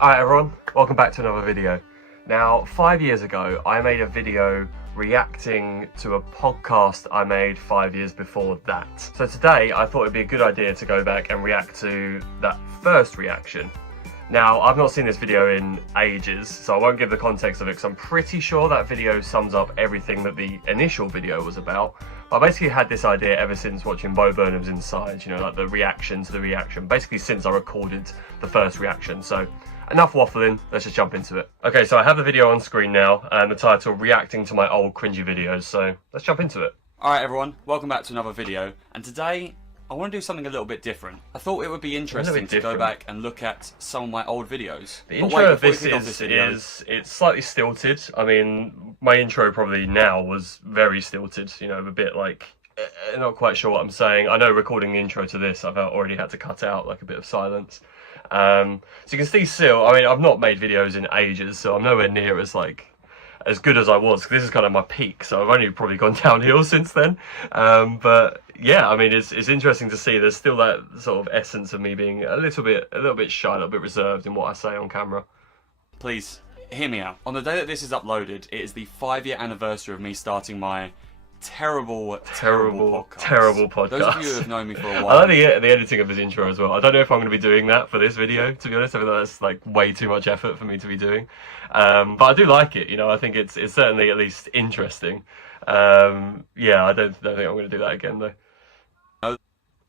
Alright everyone, welcome back to another video. Now, 5 years ago, I made a video reacting to a podcast I made 5 years before that. So today, I thought it'd be a good idea to go back and react to that first reaction. Now, I've not seen this video in ages, so I won't give the context of it because I'm pretty sure that video sums up everything that the initial video was about. I basically had this idea ever since watching Bo Burnham's Inside, you know, like the reaction to the reaction, basically since I recorded the first reaction. So enough waffling, let's just jump into it. Okay, so I have the video on screen now, and the title, Reacting to My Old Cringy Videos, so let's jump into it. Alright everyone, welcome back to another video, and today I want to do something a little bit different. I thought it would be interesting to go back and look at some of my old videos. The intro of this is it's slightly stilted. I mean, my intro probably now was very stilted, you know, a bit like, not quite sure what I'm saying. I know recording the intro to this, I've already had to cut out like a bit of silence. So you can see still, I mean, I've not made videos in ages, so I'm nowhere near as good as I was. This is kind of my peak, so I've only probably gone downhill since then. But yeah, I mean, it's interesting to see. There's still that sort of essence of me being a little bit shy, a little bit reserved in what I say on camera. Please hear me out. On the day that this is uploaded, it is the 5-year anniversary of me starting my terrible podcast. Those of you who have known me for a while. I like the editing of this intro as well. I don't know if I'm going to be doing that for this video, to be honest. I think that's like way too much effort for me to be doing. But I do like it, you know. I think it's certainly at least interesting. Yeah, I don't think I'm going to do that again though.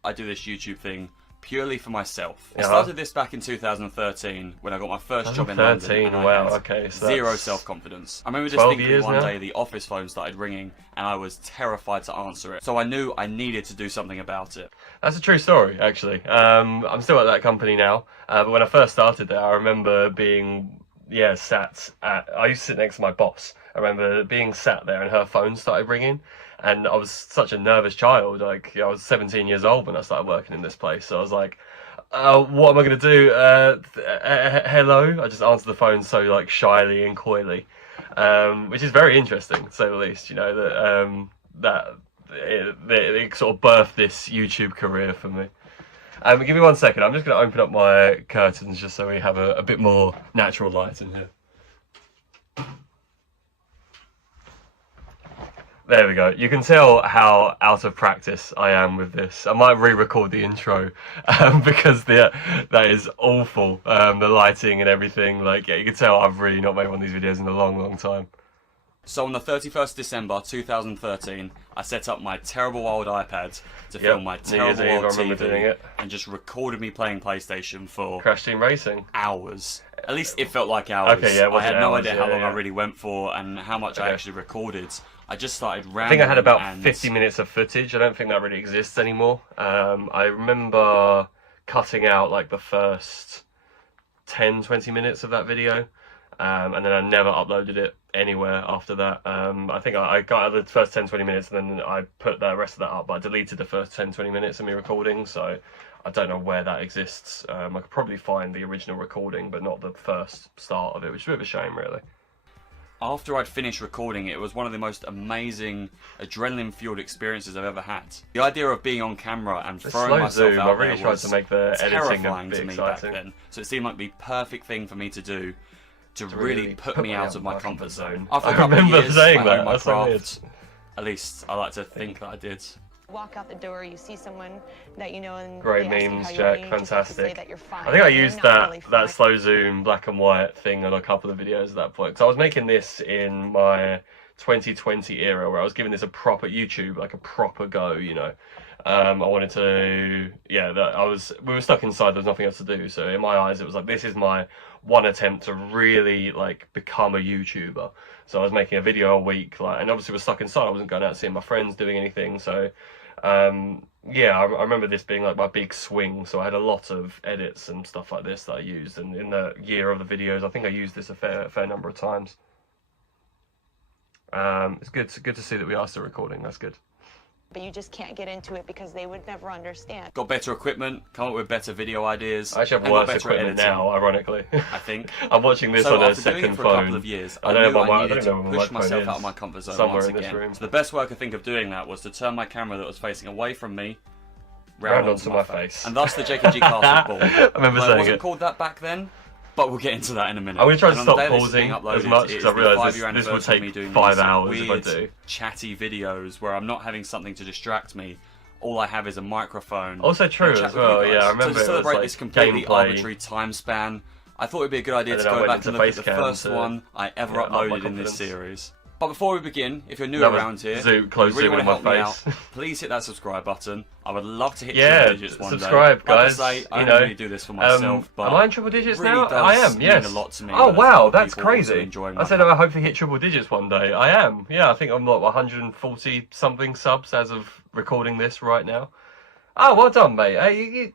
I do this YouTube thing purely for myself. I started this back in 2013 when I got my first job in London. And wow, I had okay, so zero self-confidence. I remember just thinking one day the office phone started ringing and I was terrified to answer it. So I knew I needed to do something about it. That's a true story, actually. I'm still at that company now, but when I first started there, I remember being, sat at, I used to sit next to my boss. I remember being sat there and her phone started ringing. And I was such a nervous child. Like, I was 17 years old when I started working in this place. So I was like, what am I going to do? Hello? I just answered the phone so like shyly and coyly, which is very interesting, to say the least. You know, that it sort of birthed this YouTube career for me. Give me 1 second. I'm just going to open up my curtains just so we have a bit more natural light in here. There we go. You can tell how out of practice I am with this. I might re-record the intro because that is awful. The lighting and everything. Like, yeah, you can tell I've really not made one of these videos in a long time. So on the 31st December 2013, I set up my terrible old iPad to film my terrible old TV and just recorded me playing PlayStation for Crash Team Racing hours. At least it felt like hours. Okay, yeah, I had no idea how long I really went for and how much I actually recorded. I just started rambling. I think I had about 50 minutes of footage. I don't think that really exists anymore. I remember cutting out like the first 10-20 minutes of that video, and then I never uploaded it anywhere after that. I think I got out the first 10-20 minutes and then I put the rest of that up, but I deleted the first 10-20 minutes of me recording, so I don't know where that exists. I could probably find the original recording, but not the first start of it, which is a bit of a shame, really. After I'd finished recording it, it was one of the most amazing, adrenaline-fueled experiences I've ever had. The idea of being on camera and throwing myself out there was to make the terrifying to me back then. So it seemed like the perfect thing for me to do to really put me out of my comfort zone. After a couple of years, I honed my craft. At least I like to think that I did. Walk out the door, you see someone that you know, and great memes, Jack, fantastic. I think I used that slow zoom black and white thing on a couple of videos at that point. So I was making this in my 2020 era where I was giving this a proper YouTube, like a proper go, you know. I wanted to, we were stuck inside, there was nothing else to do. So in my eyes, it was like, this is my one attempt to really like become a YouTuber. So I was making a video a week, like, and obviously was stuck inside. I wasn't going out seeing my friends, doing anything. So I remember this being like my big swing. So I had a lot of edits and stuff like this that I used, and in the year of the videos, I think I used this a fair number of times. It's good to see that we are still recording. That's good. But you just can't get into it because they would never understand. Got better equipment, come up with better video ideas. I actually have worse equipment now, ironically. I think. I'm watching this on a second phone. For a couple of years, I knew I needed to push myself out of my comfort zone once again. So the best way I could think of doing that was to turn my camera that was facing away from me round onto my face. And thus the Jake and G Castle ball. I remember saying it. It wasn't called that back then, But we'll get into that in a minute. I'm going to try to And on stop the day this is pausing being uploaded, as much because I realise this will anniversary of me take doing 5 these hours if I weird, do. chatty videos where I'm not having something to distract me. All I have is a microphone. Also true as well, yeah, I remember so to celebrate it was this completely gameplay. arbitrary time span, I thought it'd be a good idea And to then I go went back into and look at the Facecam first to, one I ever up my uploaded in this confidence. series. But before we begin, if you're new That was around here, close you really want to zoom help in me my out, face. please hit that subscribe button. I would love to hit Yeah, triple digits one subscribe, day. guys. Like I say, I you don't know, really do this for myself, but am I in triple digits it really now? does I am, yes. mean a lot to me. Oh that wow, that's people also crazy. enjoy I my said I hope to hit triple digits one day. I am. Yeah, I think I'm like 140 something subs as of recording this right now. Oh, well done, mate. Do you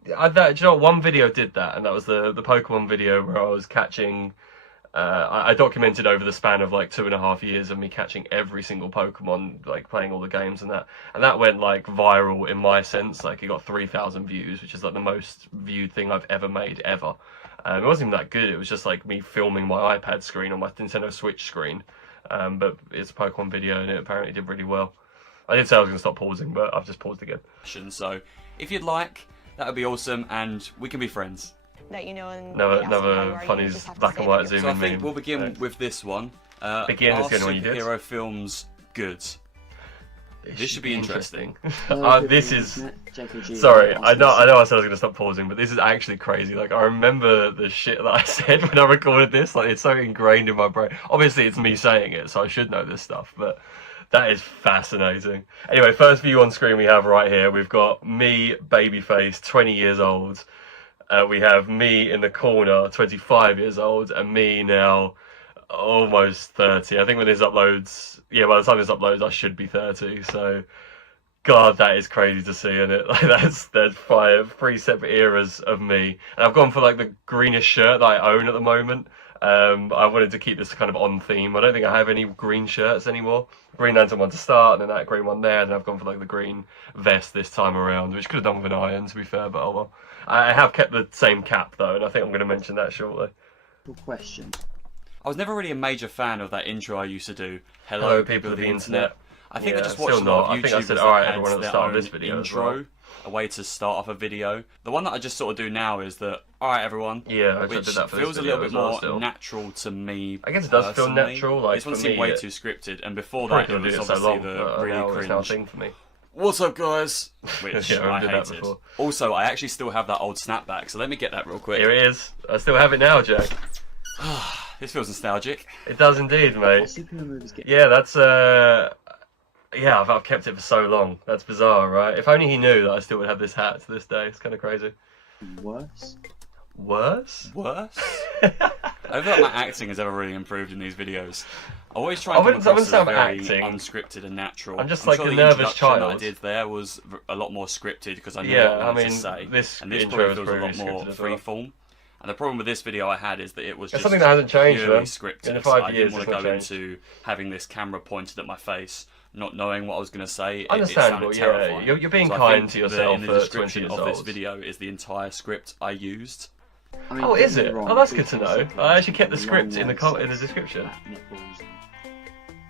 know what? One video did that, and that was the Pokemon video where I was catching. I documented over the span of like 2.5 years of me catching every single Pokemon, like playing all the games and that went like viral in my sense. Like it got 3,000 views, which is like the most viewed thing I've ever made ever. It wasn't even that good. It was just like me filming my iPad screen on my Nintendo Switch screen. But it's a Pokemon video and it apparently did really well. I did say I was going to stop pausing, but I've just paused again. So if you'd like, that would be awesome, and we can be friends. That you know, and Never funny black and white zoom So I in think meme. we'll begin with this one. Begin is are the only one you did. superhero films good? This should be interesting. This is... Sorry, I know I said I was going to stop pausing, but this is actually crazy. Like, I remember the shit that I said when I recorded this. Like, it's so ingrained in my brain. Obviously, it's me saying it, so I should know this stuff, but... That is fascinating. Anyway, first view on screen we have right here. We've got me, babyface, 20 years old. We have me in the corner, 25 years old, and me now almost 30. I think when this uploads, yeah, by the time this uploads, I should be 30. So, God, that is crazy to see, isn't it? Like there's three separate eras of me, and I've gone for like the greenish shirt that I own at the moment. I wanted to keep this kind of on theme. I don't think I have any green shirts anymore. Green Lantern one to start, and then that green one there, and then I've gone for like the green vest this time around, which could have done with an iron, to be fair, but oh well. I have kept the same cap though, and I think I'm going to mention that shortly. Good question. I was never really a major fan of that intro I used to do. Hello, people of the internet. I think I just watched a lot of YouTubers I think I said, that alright, had everyone at the their start of own this video intro, as well. a way to start off a video. The one that I just sort of do now is that, alright everyone, yeah, I which did that for feels this a little video bit as well, more still. natural to me. I guess it does feel personally. natural. Like this one for seemed me, way too scripted, and before that it was obviously long, the really now it's now a cringe. thing for me. What's up, guys? Which Yeah, I I did that hated. before. Also, I actually still have that old snapback, so let me get that real quick. Here it is. I still have it now, Jack. This feels nostalgic. It does indeed, What mate. superhero movies get Yeah, that's yeah, I've kept it for so long. That's bizarre, right? If only he knew that I still would have this hat to this day. It's kind of crazy. worse? Worse? Worse? I don't feel like my acting has ever really improved in these videos. I always try and I wouldn't come across say I'm as very acting. unscripted and natural. I'm just like sure a the nervous introduction that I child. did there was a lot more scripted because I knew Yeah, what I wanted I mean, to say. this and this intro probably is feels a lot pretty more scripted as well. freeform. And the problem with this video I had is that it was It's just something that hasn't changed, purely man. scripted. In the 5 I years, didn't want it's to not go changed. into having this camera pointed at my face, not knowing what I was going to say. It Understandable, sounded yeah. terrifying. You're being So I kind think to that yourself in the for 20 description years of this old. video is the entire script I used. I mean, Oh, is don't get it? me wrong, Oh, that's we good to can know. sit I actually kept the long script in the words, description. fat nipples and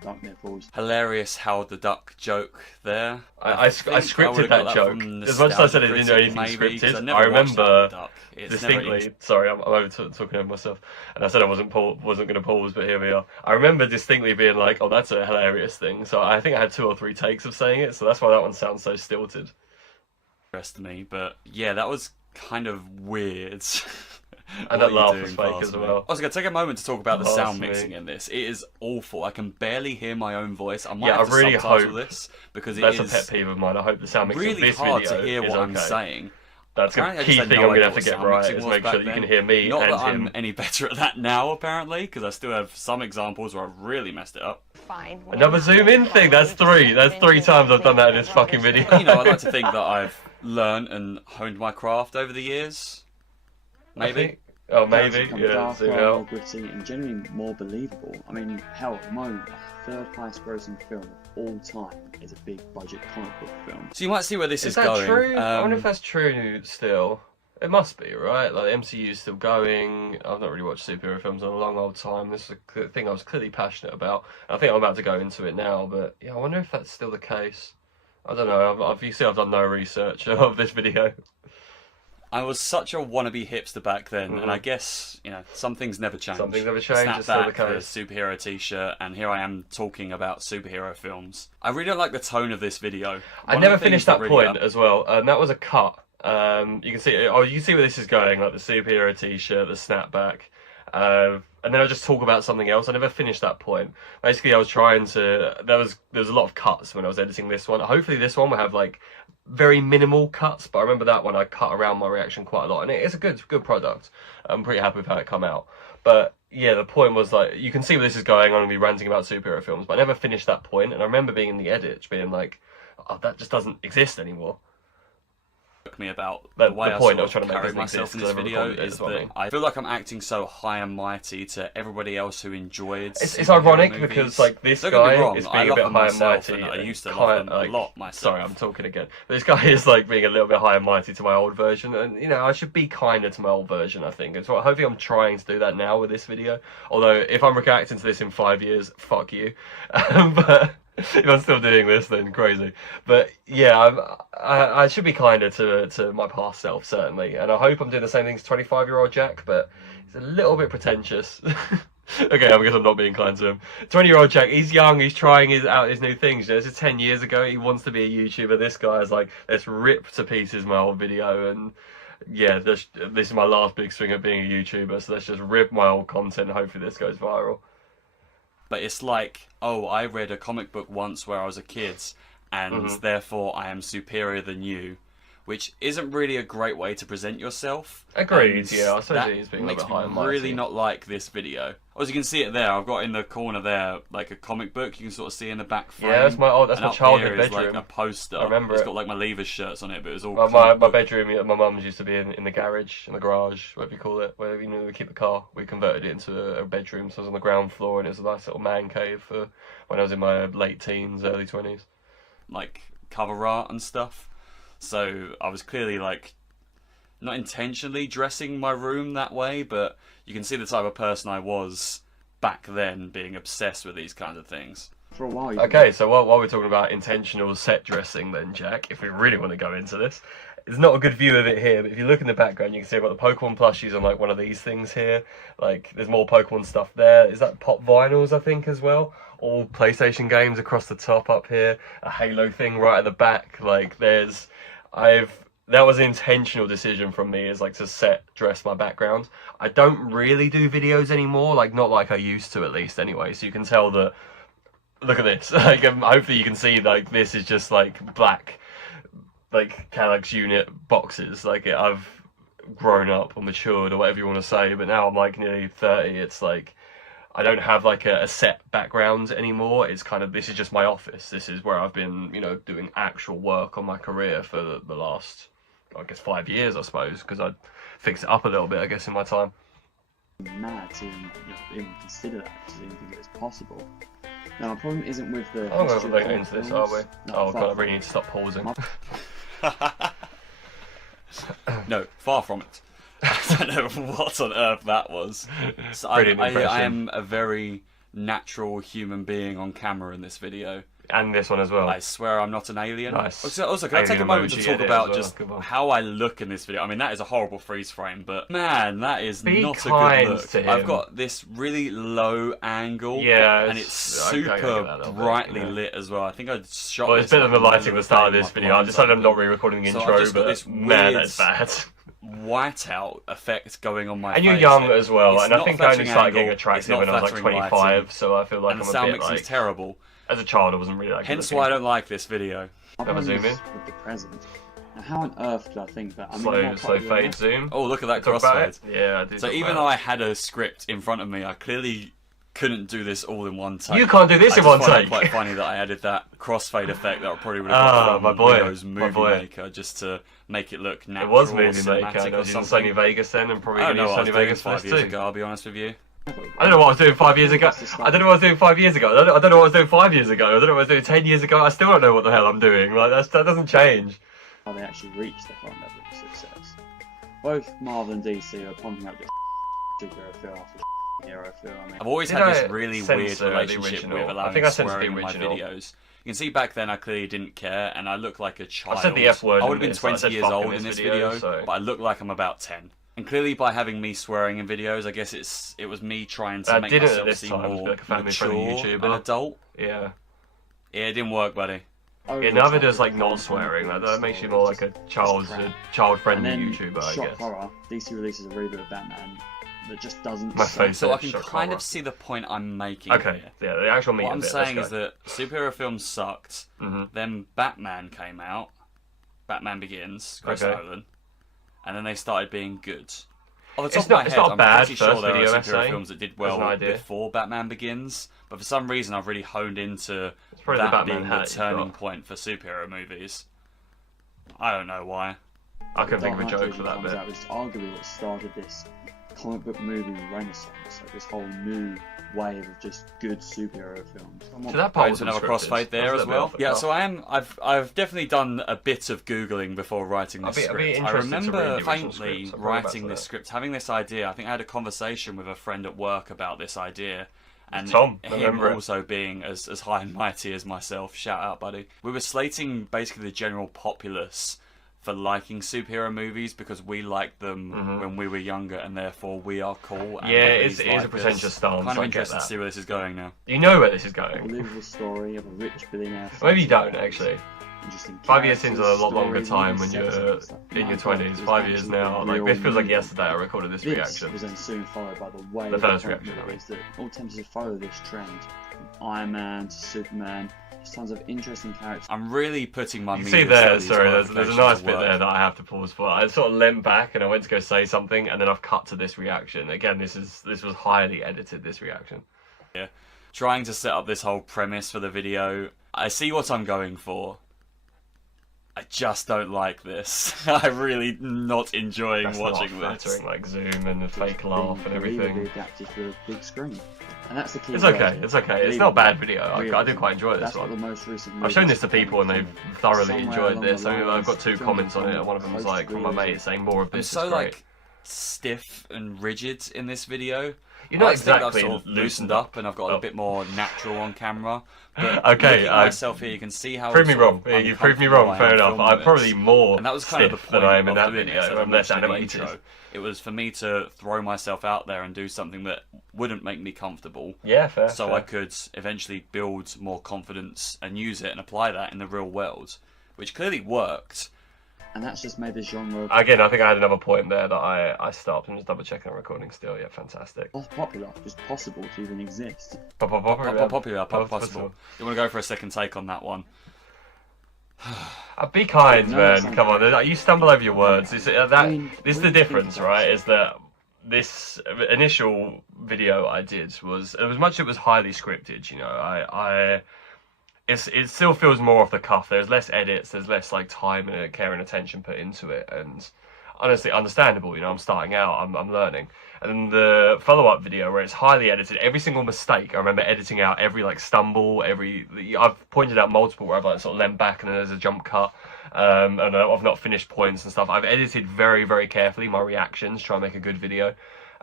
dark nipples. Hilarious Howard the Duck joke there. I think scripted would've that got joke. from As much as I said it Nostalgia didn't do anything Critic, maybe, 'cause scripted, never I watched Howard remember the Duck. It's never distinctly. Sorry, I'm over talking over myself, and I said I wasn't going to pause, but here we are. I remember distinctly being like, "Oh, that's a hilarious thing." So I think I had 2 or 3 takes of saying it, so that's why that one sounds so stilted. Interested me, but yeah, that was kind of weird. And What that are you laugh doing was fake past as me? well. I was going to take a moment to talk about the Past sound me. mixing in this. It is awful. I can barely hear my own voice. I might Yeah, have to I really subtitle hope this because That's it a is pet peeve of mine. I hope the sound mix of really this hard video to hear is what okay. I'm saying. That's a Apparently, I key just had thing no I'm going to idea have to what get sound right, mixing is was make sure back that you can then. hear me Not and that him. I'm any better at that now, apparently, because I still have some examples where I've really messed it up. Fine. Another zoom in thing, that's 3. That's 3 times I've done that in this fucking video. You know, I like to think that I've learned and honed my craft over the years. I Maybe. think. Oh, maybe. Become Yeah, darker, zoom more out. gritty, and genuinely more believable. I mean, hell, at the moment, the 3rd highest grossing film of all time is a big budget comic book film. So you might see where this is Is that going. true? I wonder if that's true still. It must be, right? Like, the MCU's still going. I've not really watched superhero films in a long old time. This is a thing I was clearly passionate about. I think I'm about to go into it now, but yeah, I wonder if that's still the case. I don't know. You see, I've done no research of this video. I was such a wannabe hipster back then, and I guess, you know, some things never change. Some things never change, it's still the case. The superhero t-shirt, and here I am talking about superhero films. I really don't like the tone of this video. I never finished that point as well, and that was a cut. You can see, you can see where this is going, like the superhero t-shirt, the snapback. And then I just talk about something else. I never finished that point. Basically, I was trying to. There was a lot of cuts when I was editing this one. Hopefully, this one will have like very minimal cuts. But I remember that one I cut around my reaction quite a lot, and it's a good product. I'm pretty happy with how it come out. But yeah, the point was like you can see where this is going. I'm gonna be ranting about superhero films, but I never finished that point. And I remember being in the edit, being like, "Oh, that just doesn't exist anymore." Me about the way I point I was trying to make carry myself in this video is that I feel like I'm acting so high and mighty to everybody else who enjoyed. It's ironic movies. Because like this guy is being a bit high and mighty. And I used to love them a lot myself. Sorry, I'm talking again. But this guy is like being a little bit high and mighty to my old version, and you know I should be kinder to my old version. I think as well. Hopefully, I'm trying to do that now with this video. Although if I'm reacting to this in 5 years, fuck you. But if I'm still doing this, then crazy. But yeah, I should be kinder to my past self, certainly. And I hope I'm doing the same thing as 25-year-old Jack, but he's a little bit pretentious. Okay, I guess I'm not being kind to him. 20-year-old Jack, he's young, he's trying out his new things. You know, this is 10 years ago, he wants to be a YouTuber. This guy is like, let's rip to pieces my old video, and yeah, this is my last big swing at being a YouTuber, so let's just rip my old content, hopefully this goes viral. But it's like, oh, I read a comic book once where I was a kid, and therefore I am superior than you, which isn't really a great way to present yourself. Agreed, yeah, I suppose it is being a little bit high and mighty. Really not like this video. As you can see it there, I've got in the corner there, like a comic book, you can sort of see in the back frame. Yeah, that's my childhood bedroom. Like a poster. I remember it's got like my Lever's shirts on it, but it was all my bedroom, my mum's used to be in the garage, in the garage, whatever you call it, wherever you know we keep the car. We converted it into a bedroom, so I was on the ground floor, and it was a nice little man cave for when I was in my late teens, early 20s. Like cover art and stuff. So I was clearly like not intentionally dressing my room that way, but you can see the type of person I was back then, being obsessed with these kinds of things. For a while. Okay, so while we're talking about intentional set dressing then, Jack, if we really want to go into this, it's not a good view of it here, but if you look in the background, you can see I've got the Pokemon plushies on like one of these things here. Like, there's more Pokemon stuff there. Is that pop vinyls, I think, as well? All PlayStation games across the top up here. A Halo thing right at the back. Like, that was an intentional decision from me, is like to set dress my background. I don't really do videos anymore, like not like I used to at least anyway, so you can tell that, look at this, like hopefully you can see like this is just like black, like Kellogg's unit boxes. Like I've grown up or matured or whatever you want to say, but now I'm like nearly 30, it's like I don't have like a set background anymore. It's kind of, this is just my office. This is where I've been, you know, doing actual work on my career for the last, I guess, 5 years, I suppose, because I fixed it up a little bit, I guess, in my time. Mad to even consider that, because I didn't think it was possible. Now, my problem isn't with the... I don't know if we're going into this, are we? No, oh god, I really need to stop pausing. No, far from it. I don't know what on earth that was. So I am a very natural human being on camera in this video. And this one as well. I swear I'm not an alien. Nice. Also, can I take a moment to talk about just how I look in this video? I mean, that is a horrible freeze frame, but man, that is not a good look. I've got this really low angle, and it's super brightly lit as well. I think I shot. Well, it's better than the lighting at the start of this video. I decided I'm not re-recording the intro, but man, that's bad. Whiteout effect going on my face. And you're young as well, and I think I only started getting attractive when I was like 25, so I feel like I'm a bit like... And the sound mix is terrible. As a child, I wasn't really like... Hence why I don't like this video. Have a zoom in? With the present. Now, how on earth did I think that? I mean, slow fade zoom. Oh, look at that crossfade. Yeah, I did. So even though I had a script in front of me, I clearly couldn't do this all in one take. You can't do this in one take. I just find it quite funny that I added that crossfade effect that I probably would have got from Windows Movie Maker, just to make it look natural. It was Movie Maker. I was using Sony Vegas then, and probably going to use Sony Vegas for this too. 5 years ago, I'll be honest with you. I don't know what I was doing 5 years ago. I don't know what I was doing 5 years ago. I don't know what I was doing 5 years ago. I don't know what I was doing 10 years ago. I still don't know what the hell I'm doing. Like that doesn't change. How they actually reached the current level of success. Both Marvel and DC are pumping out this superhero film after hero film. I've always had this really weird relationship with allowing swearing in my videos. You can see back then I clearly didn't care, and I look like a child. I said the F word. I would have been 20 years old in this video, but I look like I'm about 10. And clearly, by having me swearing in videos, I guess it was me trying to make myself seem more like a mature and adult. Yeah. Yeah, it didn't work, buddy. Yeah, neither does like not swearing. Like that makes you more like a child-friendly YouTuber, I guess. Horror, DC releases a reboot of Batman that just doesn't. So I can kind of see the point I'm making. Okay, yeah, the actual meat. What I'm saying is that superhero films sucked. Then Batman came out. Batman Begins, Chris Nolan. And then they started being good. Off the top of my head, I'm pretty sure there are superhero films that did well before Batman Begins, but for some reason I've really honed into that being the turning point for superhero movies. I don't know why. I couldn't think of a joke for that bit. It's arguably what started this comic book movie renaissance, like this whole new wave of just good superhero films. So that part was another crossfade there as well. Yeah, so I've definitely done a bit of Googling before writing this script. I remember faintly writing this script, having this idea. I think I had a conversation with a friend at work about this idea. And him also being as high and mighty as myself. Shout out, buddy. We were slating basically the general populace for liking superhero movies because we liked them when we were younger, and therefore we are cool. And it's a pretentious stance. Kind of interested to see where this is going now. You know where this is going. A believable story of a rich billionaire. Maybe you don't actually. 5 years seems a lot longer time when you're in your 20s. 5 years now, like this feels like yesterday I recorded this reaction. Was then soon followed by the way the first reaction. That all attempted to follow this trend, from Iron Man to Superman. Tons of interesting characters. I'm really putting my. You see there, sorry, there's a nice bit there that I have to pause for. I sort of leant back and I went to go say something, and then I've cut to this reaction. Again, this was highly edited. This reaction. Yeah, trying to set up this whole premise for the video. I see what I'm going for. I just don't like this. I'm really not enjoying watching this. Like zoom and the fake laugh and everything. Adapted for a big screen. And that's the key. It's okay. It's okay. It's not a bad video. I do quite enjoy this one. I've shown this to people and they've thoroughly enjoyed this. I mean, I've got 2 comments on it. One of them was like from my mate saying more of this. I'm so like stiff and rigid in this video. You're not exactly I've sort of loosened up and I've got a bit more natural on camera. But okay, myself here, you can see how. Prove me wrong. You proved me wrong. Fair enough. I'm probably more and that was kind of the point than I am in that video. I'm less animated. It was for me to throw myself out there and do something that wouldn't make me comfortable. Yeah, fair. So I could eventually build more confidence and use it and apply that in the real world, which clearly worked. And that's just made the genre. Again, I think I had another point there that I stopped and just double checking the recording still. Yeah, fantastic. Popular, just possible to even exist. Popular, possible. You want to go for a second take on that one? Be kind, man. Come on, you stumble over your words. This is the difference, right? Is that this initial video I did was it was highly scripted. You know, it still feels more off the cuff. There's less edits. There's less like time and care and attention put into it. And honestly, understandable. You know, I'm starting out. I'm learning. And then the follow-up video where it's highly edited, every single mistake, I remember editing out every like stumble, I've pointed out multiple where I've like sort of leant back and then there's a jump cut, and I've not finished points and stuff. I've edited very, very carefully my reactions, try and make a good video.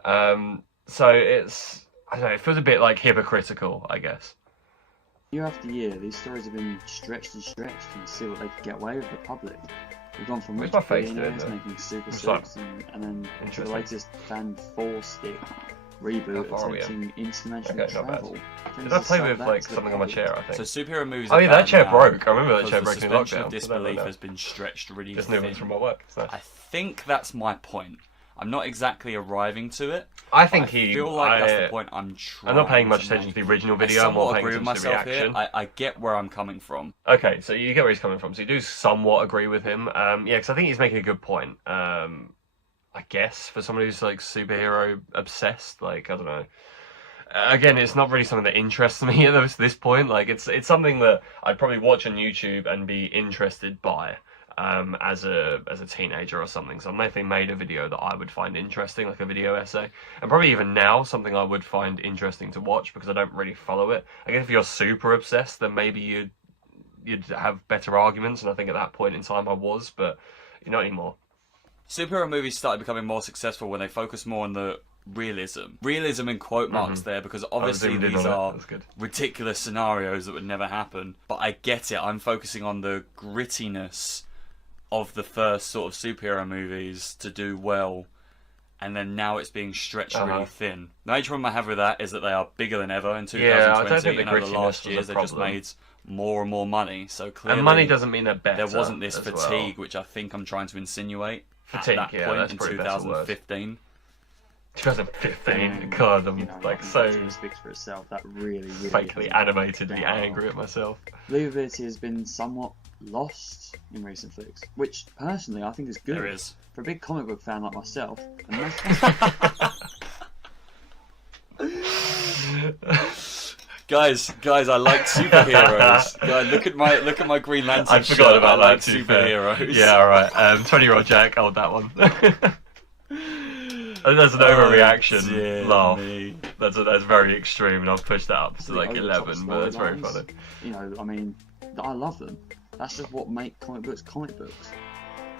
So it's, I don't know, it feels a bit like hypocritical, I guess. Year after year, these stories have been stretched and see what they could get away with the public. We've gone from rich billionaires making super suits and then the latest fan-forced reboot attempting interdimensional travel. Did I play with like something on my chair, I think? So superhero movies. Oh yeah, that chair broke. I remember that chair breaking in lockdown. The suspension of disbelief has been stretched really thin. This new one's from my work. I think that's my point. I'm not exactly arriving to it. I think I feel like that's the point I'm trying. I'm not paying much attention to the original video. I'm more paying attention to the reaction. I get where I'm coming from. Okay, so you get where he's coming from. So you do somewhat agree with him. Yeah, because I think he's making a good point. I guess for someone who's like superhero obsessed, like I don't know. Again, it's not really something that interests me at this point. Like it's something that I'd probably watch on YouTube and be interested by. As a teenager or something. So if they made a video that I would find interesting, like a video essay, and probably even now something I would find interesting to watch because I don't really follow it. I guess if you're super obsessed, then maybe you'd have better arguments, and I think at that point in time I was, but not anymore. Superhero movies started becoming more successful when they focused more on the realism in quote marks there, because obviously these are ridiculous scenarios that would never happen, but I get it. I'm focusing on the grittiness of the first sort of superhero movies to do well, and then now it's being stretched really thin. The major problem I have with that is that they are bigger than ever in 2020, I don't think and over the last years they've just made more and more money, so clearly and money doesn't mean they're better. There wasn't this fatigue, which I think I'm trying to insinuate at that point in 2015. 2015, God, I'm like so speaks for itself. That really fakely animatedly angry at myself. Believability has been somewhat lost in recent flicks, which personally I think is good. There is. For a big comic book fan like myself. Guys, I like superheroes. Guys, look at my Green Lantern. I forgot about I like superheroes. Yeah, alright. 20-year-old Jack, hold that one. I think that's an overreaction laugh. That's very extreme, and I've pushed that up to like 11, but that's very funny. You know, I mean, I love them. That's just what make comic books.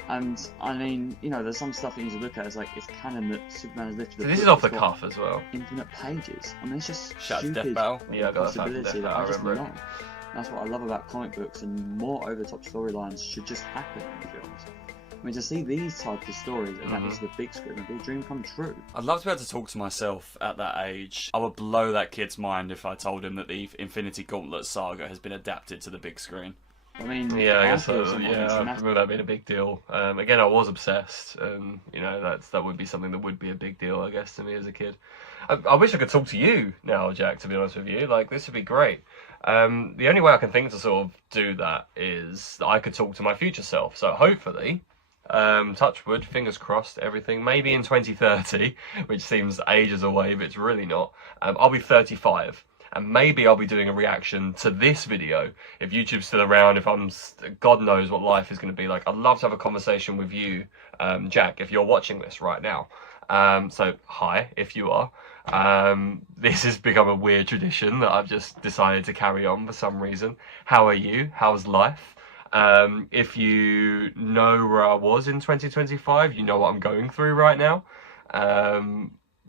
And I mean, you know, there's some stuff you need to look at. It's like it's canon that Superman has lifted. This is off the cuff as well. Infinite pages. I mean, it's just stupid Death Battle. Yeah, I got possibility that. I remember it. That's what I love about comic books, and more over-the-top storylines should just happen in films. I mean, to see these types of stories adapted to the big screen would be a dream come true. I'd love to be able to talk to myself at that age. I would blow that kid's mind if I told him that the Infinity Gauntlet saga has been adapted to the big screen. I mean, yeah, I guess so. Yeah, I remember that being a big deal. Again, I was obsessed, and you know that would be something that would be a big deal, I guess, to me as a kid. I wish I could talk to you now, Jack. To be honest with you, like this would be great. The only way I can think to sort of do that is that I could talk to my future self. So hopefully, touch wood, fingers crossed, everything. Maybe in 2030, which seems ages away, but it's really not. I'll be 35. And maybe I'll be doing a reaction to this video if YouTube's still around, if God knows what life is going to be like. I'd love to have a conversation with you, Jack, if you're watching this right now. So, hi, if you are. This has become a weird tradition that I've just decided to carry on for some reason. How are you? How's life? If you know where I was in 2025, you know what I'm going through right now.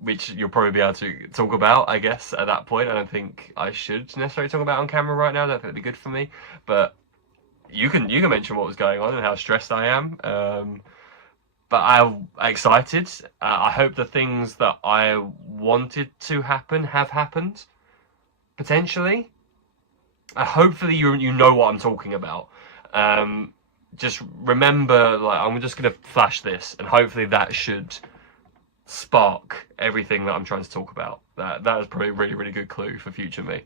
Which you'll probably be able to talk about, I guess, at that point. I don't think I should necessarily talk about on camera right now. I don't think it'd be good for me. But you can mention what was going on and how stressed I am. But I'm excited. I hope the things that I wanted to happen have happened. Potentially. Hopefully you know what I'm talking about. Just remember, like, I'm just going to flash this, and hopefully that should spark everything that I'm trying to talk about. That is probably a really, really good clue for future me,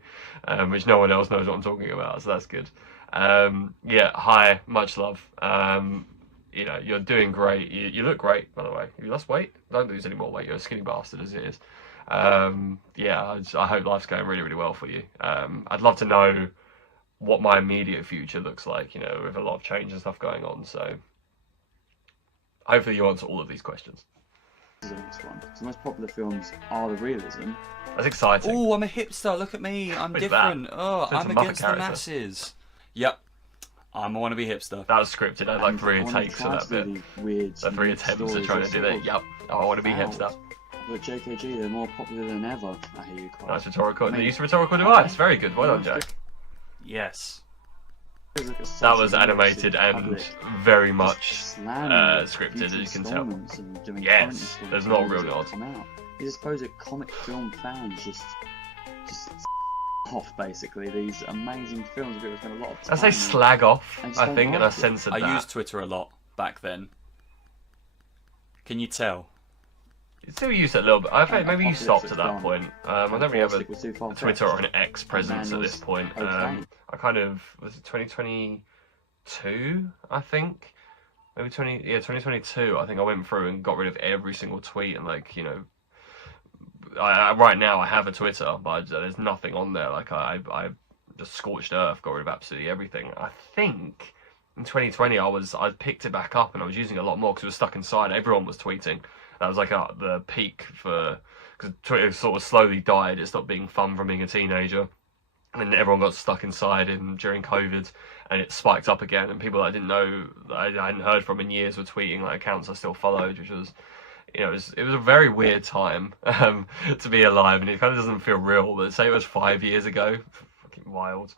which no one else knows what I'm talking about, so that's good. Yeah, hi, much love. You know, you're doing great. You look great, by the way. You lost weight? Don't lose any more weight. You're a skinny bastard as it is. Yeah, I hope life's going really, really well for you. I'd love to know what my immediate future looks like, you know, with a lot of change and stuff going on, so hopefully you answer all of these questions. This one. So the most popular films are the realism. That's exciting. Oh, I'm a hipster. Look at me. I'm different. That? Oh, I'm against the masses. Yep. I'm a wannabe hipster. That was scripted. I had like 3 takes of that bit. Weird. 3 attempts of trying to do that. Yep. Oh, I want to be hipster. But JKG, they're more popular than ever. I hear you quite. Nice rhetorical. They used a rhetorical device. Very good. Well done, Jack. Yes. That was animated and very much scripted, as you can tell. Yes, there's not a real nod. You suppose that comic film fans just off basically these amazing films. People spend a lot of time. I say slag off, I think, and I censored that. I used Twitter a lot back then. Can you tell? You still used it a little bit. I think maybe you stopped at that point. I don't really have a Twitter or an X presence at this point. I kind of, was it 2022, I think? Maybe 2022, I think I went through and got rid of every single tweet, and like, you know, right now I have a Twitter, but there's nothing on there. Like I just scorched earth, got rid of absolutely everything. I think in 2020 I picked it back up and I was using it a lot more because it was stuck inside. Everyone was tweeting. That was like the peak for, because Twitter sort of slowly died. It stopped being fun from being a teenager. And everyone got stuck inside during COVID, and it spiked up again. And people that I didn't know, that I hadn't heard from in years, were tweeting like accounts I still followed, which was you know, it was a very weird time to be alive, and it kind of doesn't feel real. But say it was 5 years ago, fucking wild.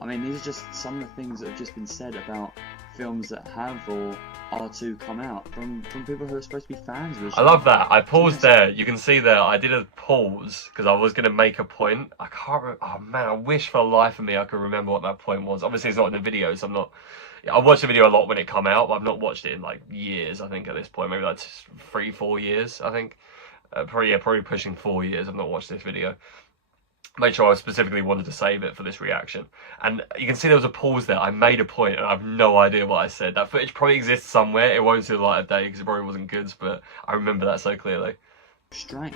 I mean, these are just some of the things that have just been said about films that have or are to come out from people who are supposed to be fans of the show. I love that. I paused there. You can see there, I did a pause because I was going to make a point. I can't remember. Oh man, I wish for the life of me I could remember what that point was. Obviously, it's not in the video, so I'm not. I watched the video a lot when it came out, but I've not watched it in like years. I think at this point, maybe like 3-4 years. I think probably pushing 4 years. I've not watched this video. Made sure I specifically wanted to save it for this reaction. And you can see there was a pause there. I made a point and I have no idea what I said. That footage probably exists somewhere. It won't see the light of day because it probably wasn't good, but I remember that so clearly. Strange.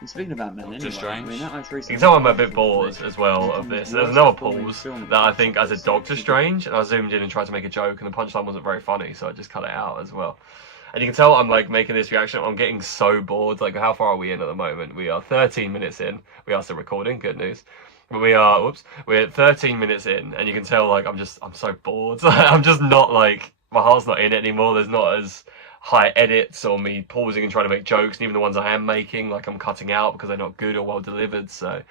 And speaking about men, anyway, strange. I mean, that most recent you can tell I'm a bit bored as well of this. There's another pause that I think as a Doctor Strange, and I zoomed in and tried to make a joke, and the punchline wasn't very funny, so I just cut it out as well. And you can tell I'm like making this reaction. I'm getting so bored. Like, how far are we in at the moment? We are 13 minutes in. We are still recording. Good news. But we're 13 minutes in, and you can tell like I'm so bored. I'm just not like, my heart's not in it anymore. There's not as high edits or me pausing and trying to make jokes, and even the ones I am making, like I'm cutting out because they're not good or well delivered. So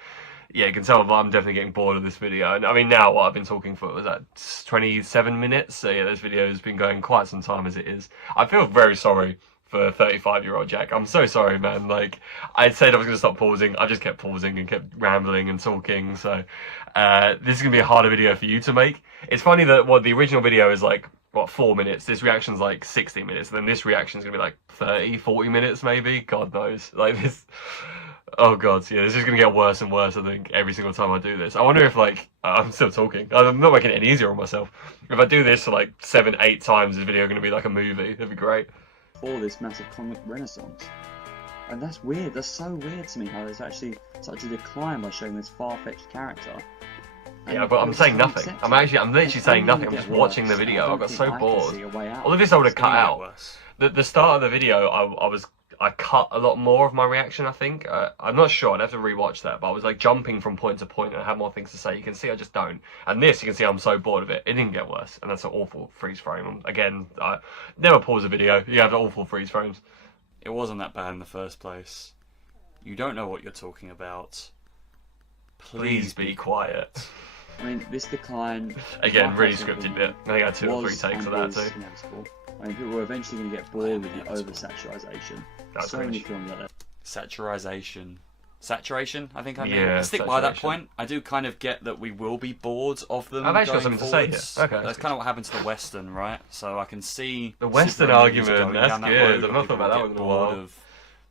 yeah, you can tell I'm definitely getting bored of this video. And I mean, now what I've been talking for was that 27 minutes. So yeah, this video has been going quite some time as it is. I feel very sorry for 35-year-old Jack. I'm so sorry, man. Like, I said I was going to stop pausing. I just kept pausing and kept rambling and talking. So this is going to be a harder video for you to make. It's funny that the original video is like, 4 minutes. This reaction's like 60 minutes. And then this reaction's going to be like 30, 40 minutes maybe. God knows. Like this... Oh god, yeah, this is going to get worse and worse, I think, every single time I do this. I wonder if, like, I'm still talking. I'm not making it any easier on myself. If I do this for, like, 7-8 times, this video is going to be like a movie. That'd be great. For this massive comic renaissance. And that's weird. That's so weird to me how there's actually such a decline by showing this far-fetched character. Yeah, but I'm saying nothing. I'm literally saying nothing. I'm just watching the video. I got so bored. All of this I would have cut out. The start of the video, I cut a lot more of my reaction, I think. I'm not sure, I'd have to rewatch that, but I was like jumping from point to point and I had more things to say. You can see I just don't. And this, you can see I'm so bored of it. It didn't get worse, and that's an awful freeze frame. Again, I never pause a video. You have awful freeze frames. It wasn't that bad in the first place. You don't know what you're talking about. Please be quiet. I mean, this decline... Again, really scripted bit. I think I had 2 or 3 takes of that too. Inevitable. I mean, people were eventually going to get bored with the over-saturation. That's so many films out there. Saturation, I think I mean. Yeah, stick by that point. I do kind of get that we will be bored of them. I've actually got something to say here. Okay. That's kind of what happened to the Western, right? So I can see the Western argument. That's good. I've not thought about that one in a while. Of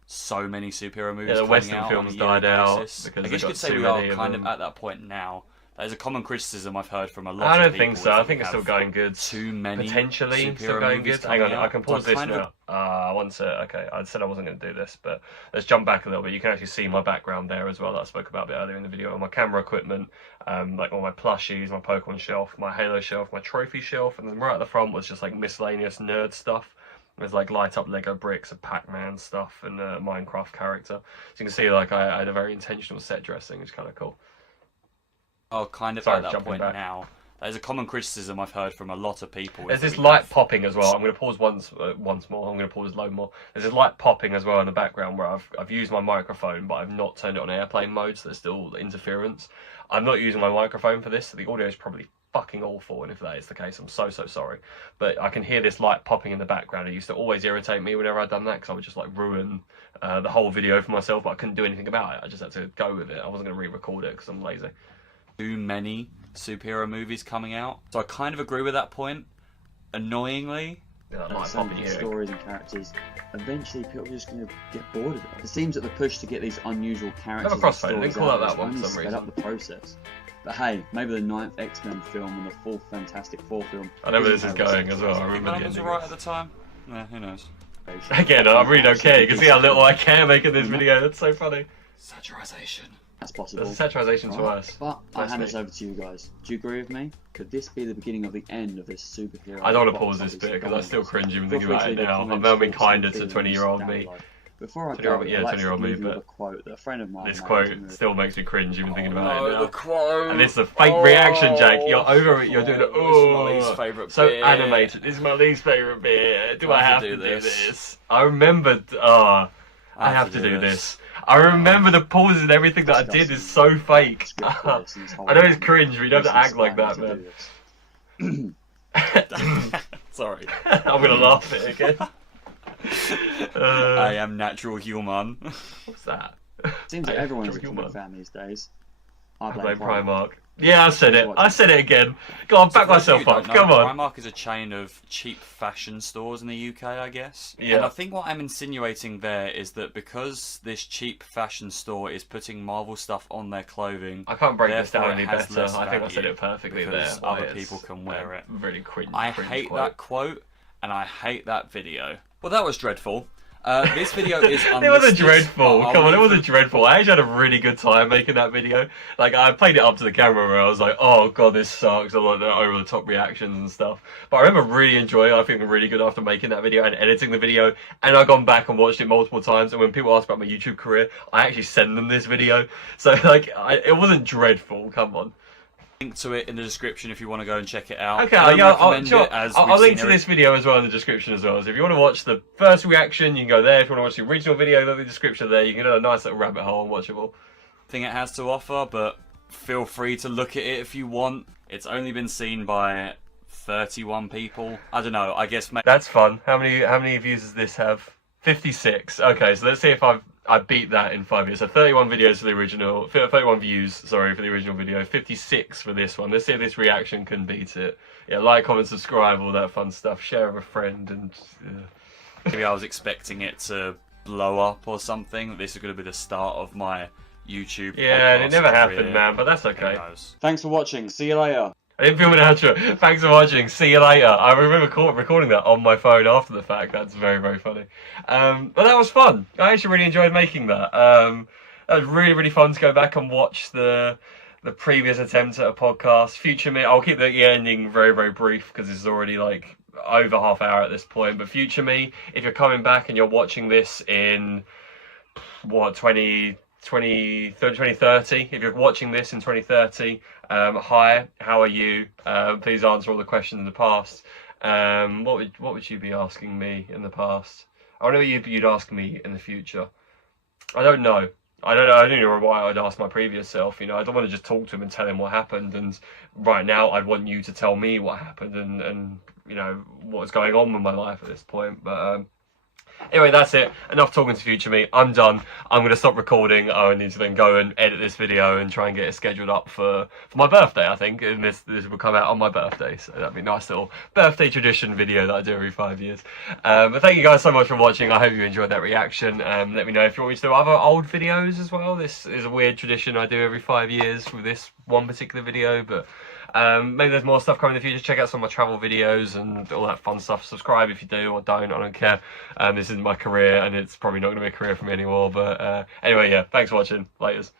so many superhero movies. Yeah, the Western films died out because I guess you could say we are kind of at that point now. That is a common criticism I've heard from a lot of people. I don't think so. I think it's still going good. Too many potentially still going good. Hang on, I can pause this now. Okay, I said I wasn't going to do this, but let's jump back a little bit. You can actually see my background there as well that I spoke about a bit earlier in the video. My camera equipment, like all my plushies, my Pokemon shelf, my Halo shelf, my trophy shelf, and then right at the front was just like miscellaneous nerd stuff. There's like light up Lego bricks and Pac-Man stuff and a Minecraft character. So you can see like I had a very intentional set dressing, which is kind of cool. Oh, kind of at that point now. That is a common criticism I've heard from a lot of people. There's this light popping as well. I'm going to pause once more. I'm going to pause a load more. There's this light popping as well in the background where I've used my microphone, but I've not turned it on airplane mode, so there's still interference. I'm not using my microphone for this, so the audio is probably fucking awful, and if that is the case, I'm so sorry. But I can hear this light popping in the background. It used to always irritate me whenever I'd done that, because I would just like ruin the whole video for myself, but I couldn't do anything about it. I just had to go with it. I wasn't going to re-record it because I'm lazy. Too many superhero movies coming out, so I kind of agree with that point. Annoyingly, some stories and characters, eventually people are just going to get bored of it. It seems that the push to get these unusual characters and stories out only sped up the process. But hey, maybe the 9th X-Men film and the 4th Fantastic Four film. I know where this is going as well. I remember the ending. Right at the time. Yeah, who knows? Again, I really don't care. You can see how little I care making this video. That's so funny. Saturation. That's possible. There's a saturation to us. But I hand this over to you guys. Do you agree with me? Could this be the beginning of the end of this superhero? I don't want to pause this bit because I still cringe even thinking about it now. I've never been kinder to 20-year-old me. Before I go, yeah, I'd 20-year-old like me, to leave you with but a quote that a friend of mine this made quote in the- still makes me cringe even thinking about it now. The quote. And this is a fake reaction, Jake. You're over it. You're doing it. This is my least favourite so bit. animated. This is my least favourite bit. Do I have to do this? this? I remembered. I have to do this. I remember the pauses and everything that I did is so fake. I know it's cringe, but you don't have to act like that, man. Sorry. I'm gonna laugh at it again. I am natural human. What's that? Seems like everyone's a comic fan these days. I blame Primark. Yeah, I said it. I said it again. Go on, back myself up. Come on. Primark is a chain of cheap fashion stores in the UK, I guess. Yeah. And I think what I'm insinuating there is that because this cheap fashion store is putting Marvel stuff on their clothing, I can't break this down any better. I think I said it perfectly there. Other people can wear it. Really cringe. I hate that quote, and I hate that video. Well, that was dreadful. This video is unlisted. It wasn't dreadful. Come on, it wasn't dreadful. I actually had a really good time making that video. Like, I played it up to the camera where I was like, oh god, this sucks. I like the over the top reactions and stuff. But I remember really enjoying it. I think really good after making that video and editing the video. And I've gone back and watched it multiple times. And when people ask about my YouTube career, I actually send them this video. So, like, it wasn't dreadful. Come on. Link to it in the description if you want to go and check it out. Okay, yeah, I'll link to this video as well in the description as well. So if you want to watch the first reaction, you can go there. If you want to watch the original video, look at the description there. You can get a nice little rabbit hole and watch it all. Thing it has to offer, but feel free to look at it if you want. It's only been seen by 31 people. I don't know. I guess that's fun. How many views does this have? 56. Okay, so let's see if I beat that in 5 years. So 31 videos for the original, 31 views, sorry, for the original video, 56 for this one. Let's see if this reaction can beat it. Yeah, like, comment, subscribe, all that fun stuff. Share with a friend and... Maybe I was expecting it to blow up or something. This is going to be the start of my YouTube Yeah, and it never happened, man, but that's okay. Thanks for watching. See you later. I didn't film an outro. Thanks for watching. See you later. I remember recording that on my phone after the fact. That's very, very funny. But that was fun. I actually really enjoyed making that. That was really, really fun to go back and watch the previous attempt at a podcast. Future me, I'll keep the ending very, very brief because this is already like over half hour at this point. But future me, if you're coming back and you're watching this in, what, 2030, if you're watching this in 2030, hi, how are you? Please answer all the questions in the past. What would you be asking me in the past? I wonder what you'd ask me in the future. I don't know. I don't know why I'd ask my previous self. You know, I don't want to just talk to him and tell him what happened. And right now, I'd want you to tell me what happened and you know what's going on with my life at this point. But anyway, that's it. Enough talking to future me. I'm done. I'm going to stop recording. I need to then go and edit this video and try and get it scheduled up for my birthday, I think. And this will come out on my birthday. So that'd be a nice little birthday tradition video that I do every 5 years. But thank you guys so much for watching. I hope you enjoyed that reaction. Let me know if you want me to do other old videos as well. This is a weird tradition I do every 5 years with this one particular video. But maybe there's more stuff coming in the future. Check out some of my travel videos and all that fun stuff. Subscribe if you do or don't. I don't care. This isn't my career and it's probably not going to be a career for me anymore. But anyway, yeah, thanks for watching. Laters.